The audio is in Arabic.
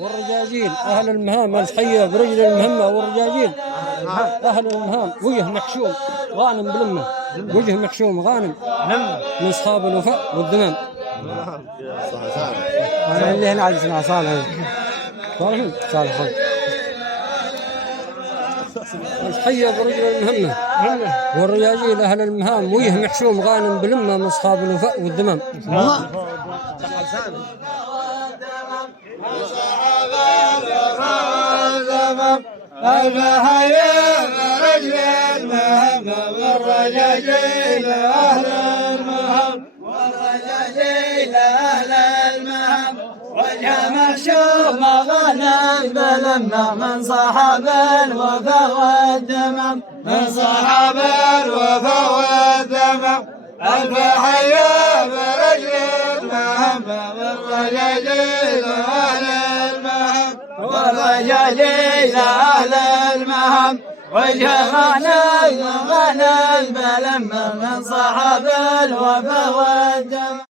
والرجاجيل أهل المهام الحية برجل المهمة، والرجاجيل أهل المهام وجه محشوم غانم بلمة، وجه محشوم غانم من أصحاب الوفاء والذمام. أنا اللي هنا عجزنا صالح صالح الحية برجل المهمة، والرجاجيل أهل المهام وجه محشوم غانم بلمة من أصحاب الوفاء والذمام. الحياة برجل المهمة، والرجاجيل أهل المهام، والرجاجيل أهل المهام، وجه محشوم غنم بلمة من صاحب الوفا والدمم، من صاحب الوفا والدمم. الحياة برجل المهمة، والرجاجيل أهل المهام، والرجاجيل أهل المهام، وجه غنم بلمة من صاحب الوفا والدم.